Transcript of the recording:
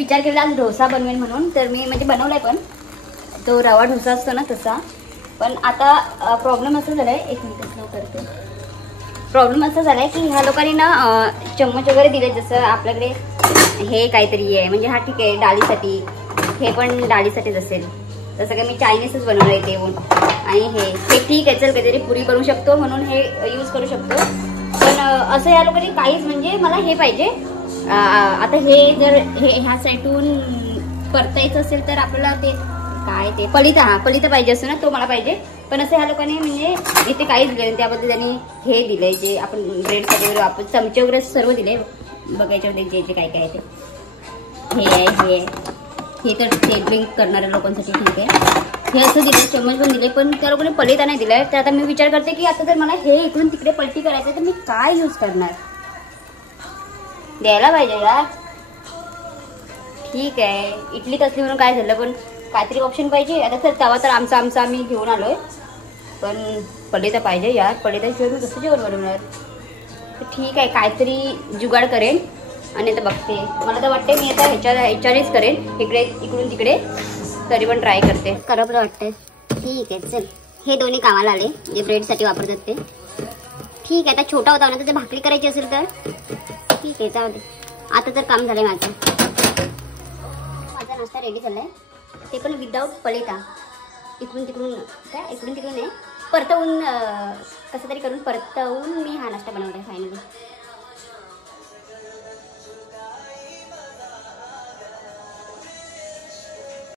विचार केला आज डोसा बनवेन म्हणून, तर मी म्हणजे बनवलाय पण तो रवा डोसा असतो ना तसा. पण आता प्रॉब्लेम असं झालाय, एक मिनिट स्लो करते. प्रॉब्लेम असं झालाय की ह्या लोकांनी ना चम्मच वगैरे दिले, जसं आपल्याकडे हे काहीतरी आहे म्हणजे हा ठीक आहे डाळीसाठी, हे पण डाळीसाठीच असेल. तसं काय मी चायनीजच बनवलं आहे ते. आणि हे ठीक आहे, चल काहीतरी पुरी करू शकतो म्हणून हे यूज करू शकतो. पण असं या लोकांनी काहीच म्हणजे मला हे पाहिजे. आता हे जर ह्या साईडून परतायचं असेल तर आपल्याला ते काय ते पलिता पाहिजे असतो ना, तो मला पाहिजे. पण असं ह्या लोकांनी म्हणजे इथे काहीच दिले, त्याबद्दल त्यांनी हे दिलंय जे आपण ब्रेडसाठी वगैरे आपण चमचे वगैरे सर्व दिले. बघायच्या होते जे काय काय ते हे तर ते ड्रिंक करणाऱ्या लोकांसाठी ठीक आहे. हे असं दिले, चम्मच पण दिले, पण त्या लोकांनी पलिता नाही दिलाय. तर आता मी विचार करते की आता जर मला हे इकडून तिकडे पलटी करायचं तर मी काय यूज करणार. द्यायला पाहिजे यार. ठीक आहे इडलीत असली म्हणून काय झालं, पण काहीतरी ऑप्शन पाहिजे. आता तर तवा तर आमचा आम्ही घेऊन आलोय, पण पलिता पाहिजे यार. पलिताशिवाय मी कसं जेवण बनवणार. तर ठीक आहे काहीतरी जुगाड करेन. आणि आता बघते, मला तर वाटते मी आता ह्याच्यानेच करेन, इकडून तिकडे तरी पण ट्राय करते. बरं वाटतंय. ठीक आहे चल, हे दोन्ही कामाला आले जे ब्रेडसाठी वापरतात ते. ठीक आहे आता छोटा होता ना, तर भाकरी करायची असेल तर ठीक आहे जाऊ दे. आता तर काम झालंय माझं नाश्ता रेडी झालाय, ते पण विदाऊट पलिता. इकडून तिकडून नाही, परतवून कसं तरी करून परतवून मी हा नाश्ता बनवलाय फायनली.